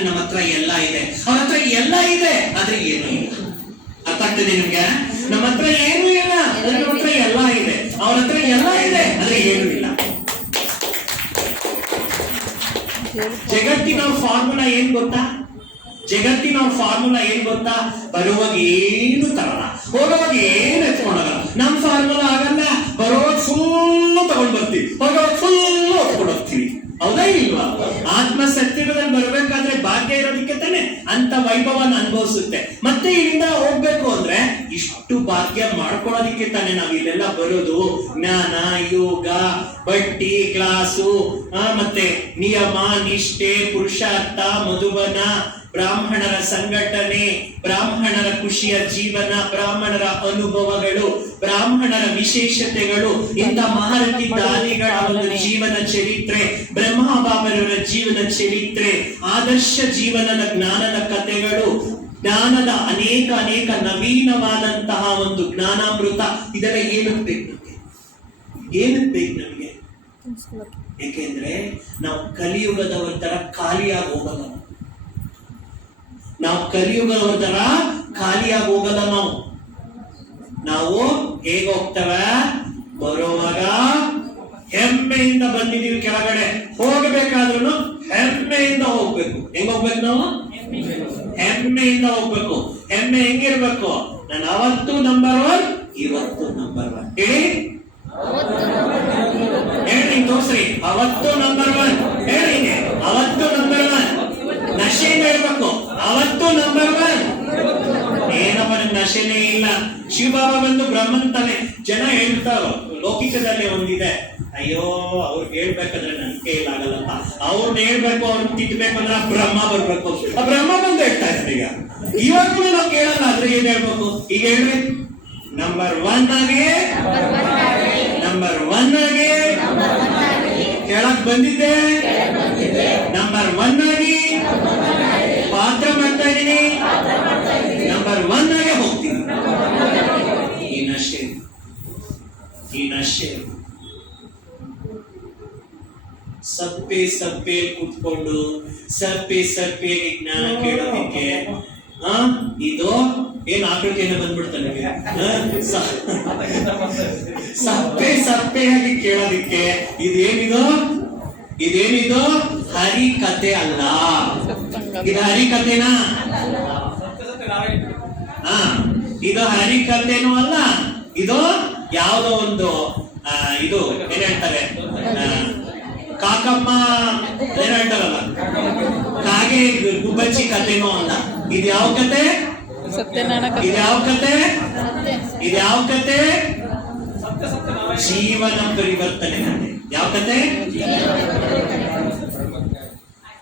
ಆದ್ರೆ ನಮ್ಮ ಹತ್ರ ಎಲ್ಲ ಇದೆ. ಅವ್ರ ಹತ್ರ ಎಲ್ಲ ಇದೆ ಆದ್ರೆ ಏನೂ ಇಲ್ಲ. ಅರ್ಥ ಆಗ್ತದೆ ನಿಮ್ಗೆ? ನಮ್ಮ ಹತ್ರ ಏನೂ ಇಲ್ಲ ಆದ್ರೆ ನಮ್ಮ ಹತ್ರ ಎಲ್ಲ ಇದೆ. ಅವ್ರ ಹತ್ರ ಎಲ್ಲ ಇದೆ ಆದ್ರೆ ಏನೂ ಇಲ್ಲ. ಜಗತ್ತಿನ ಫಾರ್ಮುಲಾ ಏನ್ ಗೊತ್ತಾ? ಜಗತ್ತಿನ ಫಾರ್ಮುಲಾ ಏನ್ ಗೊತ್ತಾ? ಬರುವಾಗ ಏನು ತರಲ್ಲ, ಹೋಗುವಾಗ ಏನು ಎತ್ಕೊಂಡೋಗಲ್ಲ. ನಮ್ ಫಾರ್ಮುಲಾ ಆಗಲ್ಲ. ಬರುವಾಗ ಫುಲ್ ತಗೊಂಡ್ ಬರ್ತೀವಿ, ಹೋಗುವಾಗ ಫುಲ್ ಒತ್ಕೊಂಡು ಹೋಗ್ತೀವಿ. ಹೌದಾ ಇಲ್ವಾ? ಆತ್ಮ ಸತ್ಯದಲ್ಲಿ ಬರ್ಬೇಕಾದ್ರೆ ಭಾಗ್ಯ ಇರೋದಕ್ಕೆ ತಾನೆ ಅಂತ ವೈಭವನ ಅನುಭವಿಸುತ್ತೆ. ಮತ್ತೆ ಇಲ್ಲಿಂದ ಹೋಗ್ಬೇಕು ಅಂದ್ರೆ ಇಷ್ಟು ಭಾಗ್ಯ ಮಾಡ್ಕೊಳ್ಳೋದಿಕ್ಕೆ ತಾನೆ ನಾವ್ ಇಲ್ಲೆಲ್ಲ ಬರೋದು. ಜ್ಞಾನ, ಯೋಗ, ಬಟ್ಟಿ, ಕ್ಲಾಸು, ಮತ್ತೆ ನಿಯಮ, ನಿಷ್ಠೆ, ಪುರುಷಾರ್ಥ, ಮಧುಬನ, ಬ್ರಾಹ್ಮಣರ ಸಂಘಟನೆ, ಬ್ರಾಹ್ಮಣರ ಖುಷಿಯ ಜೀವನ, ಬ್ರಾಹ್ಮಣರ ಅನುಭವಗಳು, ಬ್ರಾಹ್ಮಣರ ವಿಶೇಷತೆಗಳು, ಇಂಥ ಮಹಾರಥಿ ದಾನಿಗಳ ಒಂದು ಜೀವನ ಚರಿತ್ರೆ, ಬ್ರಹ್ಮಬಾಬರವರ ಜೀವನ ಚರಿತ್ರೆ, ಆದರ್ಶ ಜೀವನದ ಜ್ಞಾನದ ಕಥೆಗಳು, ಜ್ಞಾನದ ಅನೇಕ ನವೀನವಾದಂತಹ ಒಂದು ಜ್ಞಾನಾಮೃತ. ಇದೆಲ್ಲ ಏನಕ್ಕೆ ಬೇಕು? ಏನಕ್ಕೆ ಬೇಕು ನಮಗೆ? ಏಕೆಂದ್ರೆ ನಾವು ಕಲಿಯುಗದವರ ತರ ಖಾಲಿಯಾಗಿ ಹೋಗಲ್ಲ. ನಾವು ಕಲಿಯುಗದವರ ತರ ಖಾಲಿಯಾಗಿ ಹೋಗಲ್ಲ. ನಾವು ಹೇಗೆ ಹೋಗ್ತೇವೆ? ಬರುವಾಗ ಹೆಮ್ಮೆಯಿಂದ ಬಂದಿದೀವಿ ಕೆಳಗಡೆ, ಹೋಗಬೇಕಾದ್ರೂ ಹೆಮ್ಮೆಯಿಂದ ಹೋಗ್ಬೇಕು. ಹೆಂಗ್ ಹೋಗ್ಬೇಕು? ನಾವು ಹೆಮ್ಮೆಯಿಂದ ಹೋಗ್ಬೇಕು. ಹೆಮ್ಮೆ ಹೆಂಗಿರ್ಬೇಕು? ನಾನು ಅವತ್ತು ನಂಬರ್ 1, ಇವತ್ತು ನಂಬರ್ 1. ಹೇಳಿ ತೋರ್ಸ್ರಿ. ಅವತ್ತು ನಂಬರ್ 1 ಹೇಳಿ. ಅವತ್ತು ನಂಬರ್ 1 ನಶೆಯಿಂದ ಹೇಳ್ಬೇಕು. ಅವತ್ತು ನಂಬರ್ 1. ಏನಪ್ಪ ನನ್ ನಶೆನೇ ಇಲ್ಲ. ಶಿವಬಾಬಾ ಬಂದು ಬ್ರಹ್ಮಂತಾನೆ. ಜನ ಹೇಳ್ತಾರ ಲೌಕಿಕದಲ್ಲಿ ಒಂದಿದೆ, ಅಯ್ಯೋ ಅವ್ರಿಗೆ ಹೇಳ್ಬೇಕಾದ್ರೆ ನಂಬಿಕೆ ಇಲ್ಲ ಆಗಲ್ಲಪ್ಪ. ಅವ್ರನ್ನ ಹೇಳ್ಬೇಕು, ಅವ್ರನ್ನ ತಿದ್ದಬೇಕಂದ್ರೆ ಬ್ರಹ್ಮ ಬರ್ಬೇಕು. ಆ ಬ್ರಹ್ಮ ಬಂದು ಹೇಳ್ತಾ ಇದ್ದಾರೆ. ಇವಾಗ್ಲೂ ನಾವು ಕೇಳಲ್ಲ ಆದ್ರೆ ಏನ್ ಹೇಳ್ಬೇಕು? ಈಗ ಹೇಳ್ರಿ, ನಂಬರ್ 1 ಆಗಿ ಕೇಳಕ್ ಬಂದಿದ್ದೆ, ನಂಬರ್ 1 ಆಗಿ ಪಾತ್ರ ಮಾಡ್ತಾ ಇದ್ದೀನಿ, ನಂಬರ್ 1 ಆಗಿ ಹೋಗ್ತೀನಿ. ಈ ನಶೆ ಸಪ್ಪೆ ಕೂತ್ಕೊಂಡು ಸಪ್ಪೆ ಜ್ಞಾನ ಕೇಳೋದಿಕ್ಕೆ ಇದು ಏನ್ ಆಕೃತಿಯನ್ನು ಬಂದ್ಬಿಡ್ತಾನೆ. ಸಪ್ಪೆಯಾಗಿ ಕೇಳೋದಿಕ್ಕೆ ಇದೇನಿದು ಹರಿ ಕತೆ ಅಲ್ಲ. ಇದು ಹರಿ ಕತೆನಾ? ಇದು ಹರಿ ಕತೆನೂ ಅಲ್ಲ. ಇದು ಯಾವುದೋ ಒಂದು ಇದು ಏನ್ ಹೇಳ್ತಾರೆ, ಕಾಕಮ್ಮ ಏನ್ ಹೇಳ್ತಾರಲ್ಲ, ಕಾಗೆ ಗುಬ್ಬಚ್ಚಿ ಕತೆನೂ ಅಲ್ಲ. ಇದು ಯಾವ ಕತೆ? ಇದ್ಯಾವ ಕತೆ? ಜೀವನ ಪರಿವರ್ತನೆ ಕತೆ. ಯಾವ ಕತೆ?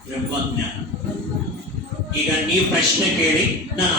ಬ್ರಹ್ಮಜ್ಞಾನ. ಈಗ ನೀವು ಪ್ರಶ್ನೆ ಕೇಳಿ, ನಾನು